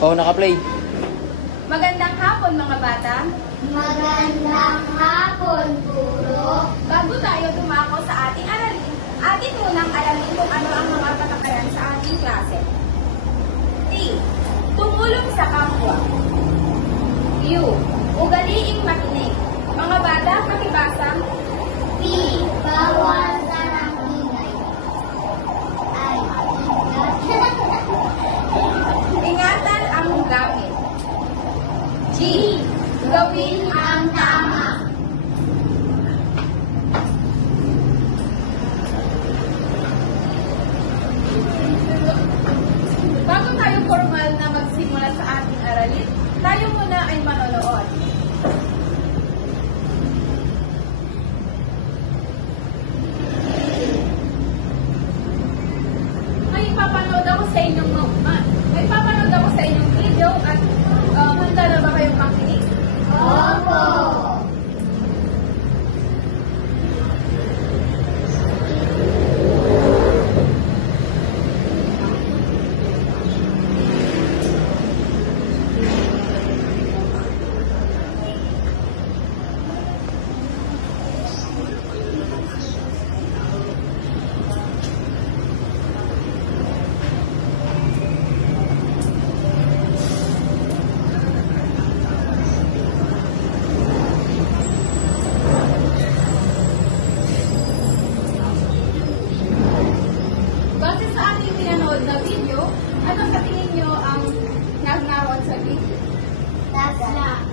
Oo, naka-play. Magandang hapon mga bata. Magandang hapon, guro. Bago tayo dumako sa ating aralin, atin munang alamin kung ano ang mga patakaran sa ating klase. T. Tumulong sa kapwa. U. Ugaliing makinig. Mga bata, pakibasa. P. Bawasan ang ingay. Ay, Ingatan ang gamit. G. Gawin ang tama. Bago tayo formal na magsimula sa ating aralin, tayo muna ay manonood. May papanood ako sa inyong video at handa na ba kayong makinig? Opo. Base sa ating pinanood na video, ano sa tingin nyo ang nagnawan sa video? Tasla.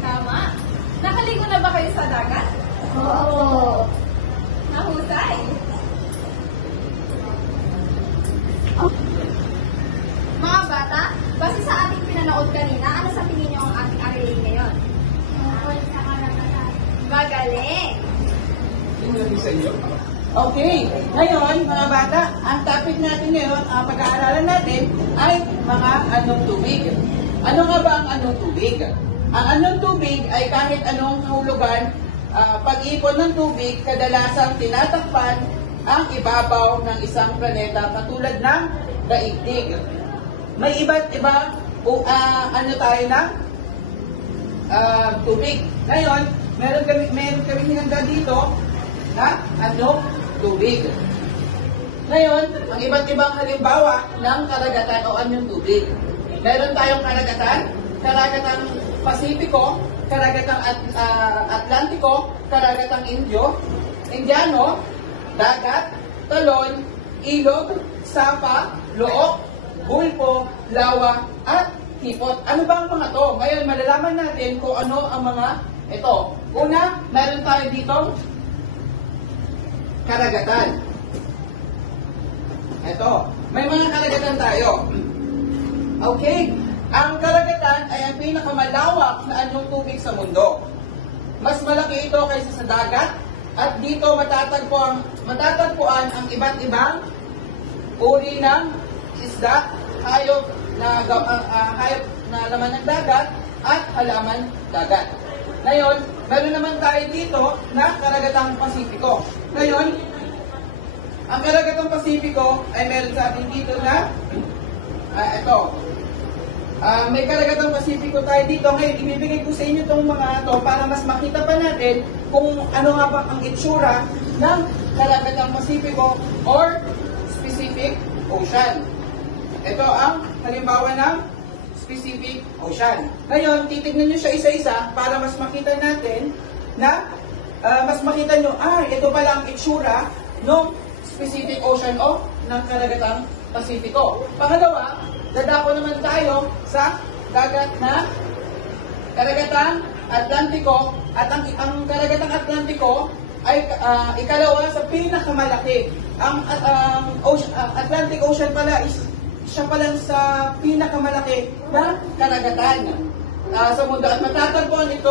Tama. Nakaligo na ba kayo sa dagat? Oo. Nahusay. Mga bata, base sa ating pinanood kanina, ano sa tingin nyo ang ating aralin ngayon? Tungkol sa karapatan. Magaling! Okay, ngayon mga bata, ang topic natin ngayon, ang pag-aaralan natin ay mga anong tubig. Ano nga ba ang anong tubig? Ang anong tubig ay kahit anong kahulugan, pag-ipon ng tubig, kadalasang tinatakpan ang ibabaw ng isang planeta katulad ng daigdig. May iba't iba ano tayo na tubig. Ngayon, meron kami hinanda dito na anong tubig. Ngayon, ang iba't ibang halimbawa ng karagatan o anyong tubig. Meron tayong karagatang Pasipiko, karagatang Atlantiko, karagatang Indiano, dagat, talon, ilog, sapa, look, gulpo, lawa, at hipot. Ano ba ang mga to? Ngayon, malalaman natin kung ano ang mga ito. Una, meron tayo dito karagatan. Ito, may mga karagatan tayo. Okay, ang karagatan ay ang pinakamalawak na anyong tubig sa mundo. Mas malaki ito kaysa sa dagat at dito matatagpuan ang iba't ibang uri ng isda, hayop na laman ng dagat at halaman dagat. Ngayon, meron naman tayo dito na karagatang Pasipiko. Ngayon, ang karagatang Pasipiko ay meron sa atin dito na ito. May karagatang Pasipiko tayo dito. Ngayon, ibibigay ko sa inyo itong mga ito para mas makita pa natin kung ano nga ba ang itsura ng karagatang Pasipiko or Pacific Ocean. Ito ang halimbawa ng Pacific Ocean. Ngayon, titignan nyo siya isa-isa para mas makita natin na mas makita nyo, ito pala ang itsura ng Pacific Ocean o ng karagatang Pasipiko. Pangalawa, dadako naman tayo sa dagat na karagatang Atlantiko at ang karagatang Atlantiko ay ikalawa sa pinakamalaki. Ang Atlantic Ocean pala is siya pala sa pinakamalaki na karagatan sa mundo at matatagpuan ito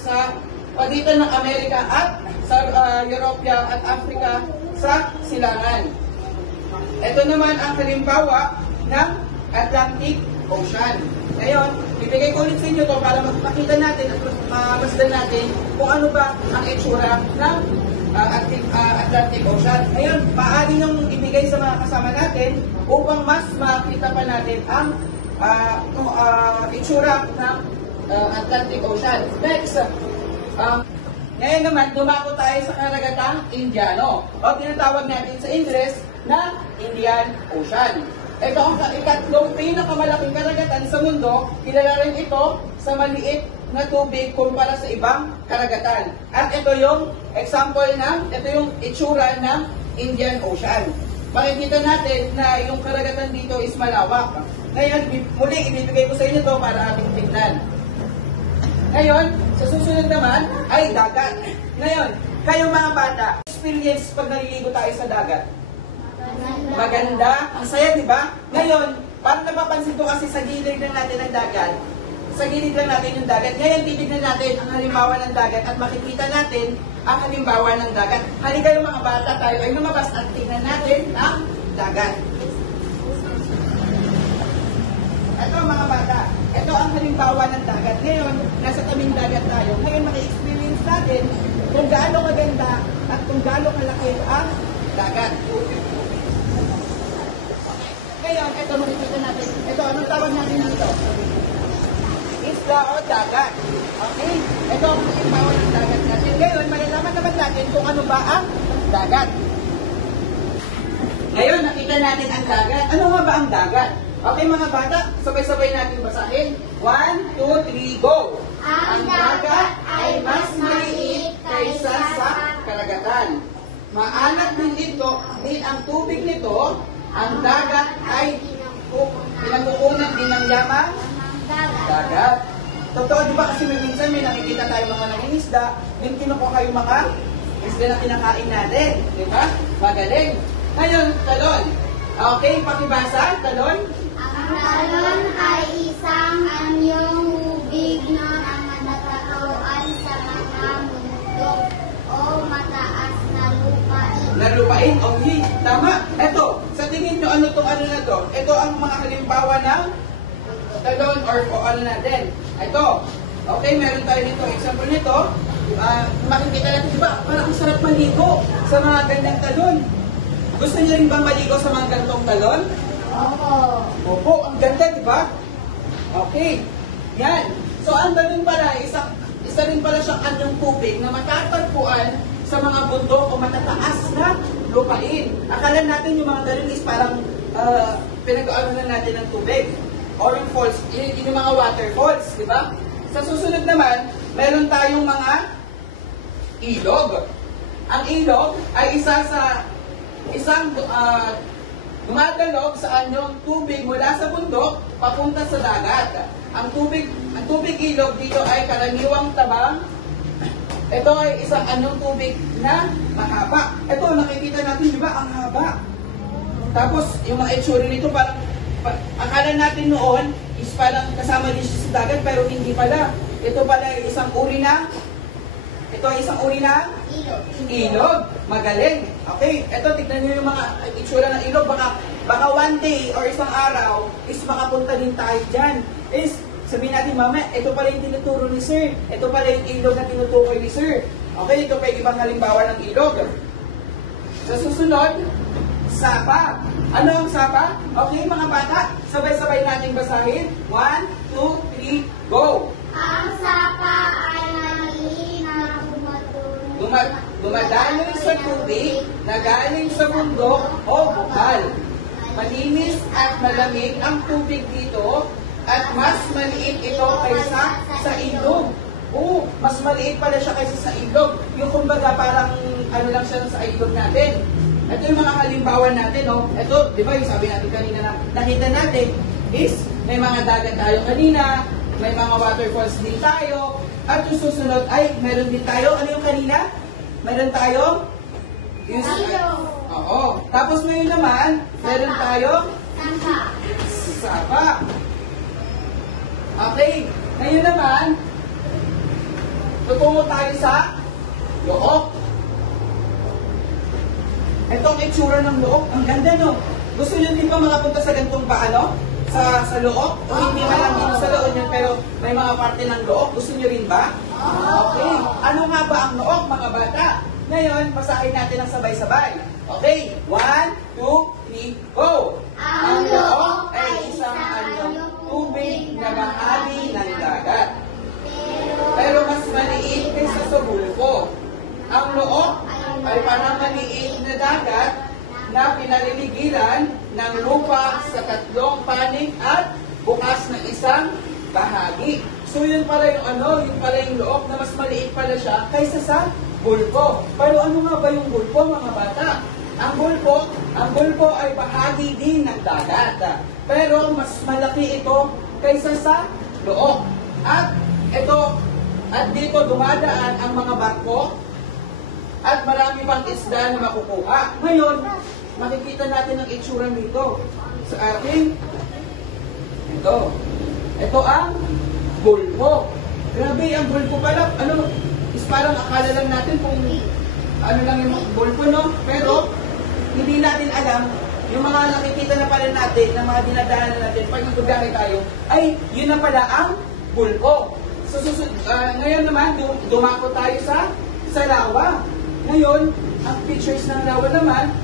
sa pagitan ng Amerika at sa Europia at Africa sa silangan. Ito naman ang halimbawa ng Atlantic Ocean. Ngayon, bibigay ko ulit sa inyo ito para makita natin at masdan natin kung ano ba ang itsura ng Atlantic Ocean. Ngayon, maaari nang ibigay sa mga kasama natin upang mas makita pa natin ang itsura ng Atlantic Ocean. Next, ngayon naman, dumako tayo sa karagatang Indiano o tinatawag natin sa Ingles na Indian Ocean. Ito ang ikatlong pinakamalaking karagatan sa mundo. Kilala rin ito sa maliit na tubig kumpara sa ibang karagatan. At ito yung example ito yung itsura ng Indian Ocean. Makikita natin na yung karagatan dito is malawak. Ngayon, muli ibibigay ko sa inyo ito para ating tingnan. Ngayon, sa susunod naman ay dagat. Ngayon, kayo mga bata, experience pag naliligo tayo sa dagat. Maganda. Ang saya, di ba? Ngayon, parang napapansin ko kasi sa gilid lang natin ng dagat. Sa gilid lang natin yung dagat. Ngayon, titignan natin ang halimbawa ng dagat at makikita natin ang halimbawa ng dagat. Halika yung mga bata, tayo ay lumabas at tignan natin ang dagat. Ito mga bata, ito ang halimbawa ng dagat. Ngayon, nasa tabing dagat tayo. Ngayon, maki-experience natin kung gaano kaganda at kung gaano kalaki ang dagat. Ngayon, ito makikita natin. Ito, anong tawag natin dito? Isla o dagat. Okay? Ito ang halimbawa ng dagat natin. Ngayon, malalaman naman natin kung ano ba ang dagat. Ngayon, nakita natin ang dagat. Ano nga ba ang dagat? Okay mga bata, sabay-sabay natin basahin. 1, 2, 3, go! Ang dagat ay mas maliit kaysa sa karagatan. Maalat din ang tubig nito. Ang dagat ay pinagkukunan din ng yaman. Dagat. Totoo, di ba kasi minsan may nakikita tayo mga nangingisda, yung kinukuha yung mga isda na kinakain natin. Di ba? Magaling. Ngayon, talon. Okay, pakibasa, talon. Ang talon ay isang anyong hubig na natatauan sa mga bundok o mataas na lupain. Nalupain, okay, tama. Ito, sa tingin nyo, ano na to? Ito ang mga halimbawa ng talon or ano natin. Ito, okay, meron tayo nito. Example nito, makikita natin, diba, parang ang sarap maligo sa mga gandang talon. Gusto niyo rin ba maligo sa mga gantong talon? Opo. Opo, ang ganda, di ba? Okay, yan. So, ang talon pala, isa rin pala siyang anyong tubig na matatagpuan sa mga bundok o matataas na lupain. Akala natin yung mga talon is parang pinag-ano na natin ng tubig. Or yung falls, yung mga waterfalls, di ba? Sa susunod naman, meron tayong mga ilog. Ang ilog ay isang dumadalog sa anyong tubig mula sa bundok papunta sa dagat. Ang tubig ilog dito ay karaniwang tabang. Ito ay isang anyong tubig na mahaba. Ito, nakikita natin, di ba, ang haba. Tapos, yung mga itsura nito, parang, akala natin noon, is parang kasama din siya sa dagat, pero hindi pala. Ito pala ay isang uri ng ilog. Magaling. Okay, ito, tignan nyo yung mga itsura ng ilog. Baka one day or isang araw is makapunta din tayo dyan. Is, sabihin natin, mama, ito pala yung tinuturo ni sir. Ito pala yung ilog na tinutukoy ni sir. Okay, ito pa yung ibang halimbawa ng ilog. Sa susunod, sapa. Ano ang sapa? Okay, mga bata, sabay-sabay natin basahin. 1, 2, 3, go! Ang sapa ay maliit na Dumadaloy sa tubig na galing sa bundok o bukal. Malinis at malamig ang tubig dito at mas maliit ito kaysa sa ilog. Oo, mas maliit pala siya kaysa sa ilog. Yung kumbaga parang ano lang siya sa ilog natin. Ito yung mga halimbawa natin, no? Ito, di ba yung sabi natin kanina na nakita natin is may mga dagat tayo kanina, may mga waterfalls din tayo, at yung susunod ay meron din tayo, ano yung kanina? Meron tayong oo. Tapos ngayon naman, meron tayong sapa. Okay. Ngayon naman, tutungo tayo sa Look. Ito ang itsura ng Look. Ang ganda, no? Gusto nyo din ba makapunta sa gantong paano? Sa Look? O hindi man lang dito sa Look yun, pero may mga parte ng Look. Gusto nyo rin ba? Okay. Ano nga ba ang Look, mga bata? Ngayon, basahin natin ang sabay-sabay. Okay. 1, 2, 3, go! Ang Look ay isang anyong Look ay parang maliit na dagat na pinaliligiran ng lupa sa tatlong panig at bukas ng isang bahagi. So yun pala yung Look na mas maliit pala siya kaysa sa bulbo. Pero ano nga ba yung bulbo, mga bata? Ang bulbo ay bahagi din ng dagat. Pero mas malaki ito kaysa sa Look. At dito dumadaan ang mga barko at marami pang isda na makukuha. Ngayon, makikita natin ang itsura nito sa ating ito ang bulbo. Grabe, ang bulbo pala, is parang akala lang natin kung ano lang yung bulbo, no? Pero, hindi natin alam, yung mga nakikita na pala natin, na mga dinadaanan natin, pag nagbibiyahe tayo, ay yun na pala ang bulbo. So, ngayon naman, dumako tayo sa lawa. Ngayon, ang pictures ng lawa naman,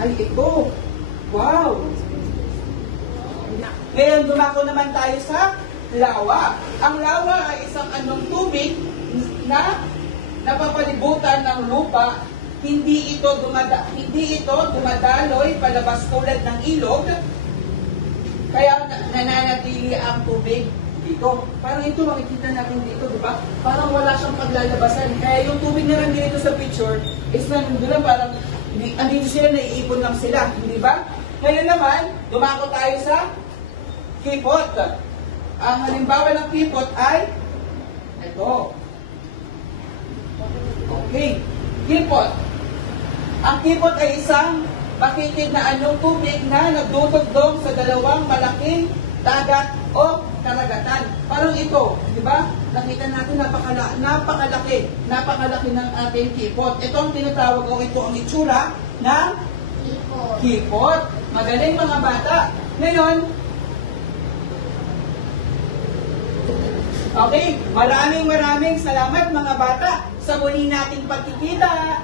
ay ito. Wow! Ngayon, dumako naman tayo sa lawa. Ang lawa ay isang tubig na napapalibutan ng lupa. Hindi ito dumadaloy palabas tulad ng ilog. Kaya nananatili ang tubig dito. Parang ito, makikita natin dito, di ba? Parang wala siyang paglalabasan. Kaya yung tubig na lang dito sa picture is nandun lang parang andito sila, naiipon lang sila. Di ba? Ngayon naman, dumako tayo sa kipot. Ang halimbawa ng kipot ay ito. Okay. Kipot. Ang kipot ay isang makitid na tubig na nagdudugtong sa dalawang malaking dagat o karagatan. Parang ito, di ba? Nakita natin napakalaki ng ating kipot. Ito ang tinatawag ko, ito ang itsura ng kipot. Magaling, mga bata. Ngayon, okay, maraming salamat, mga bata, sa muli nating pagkikita.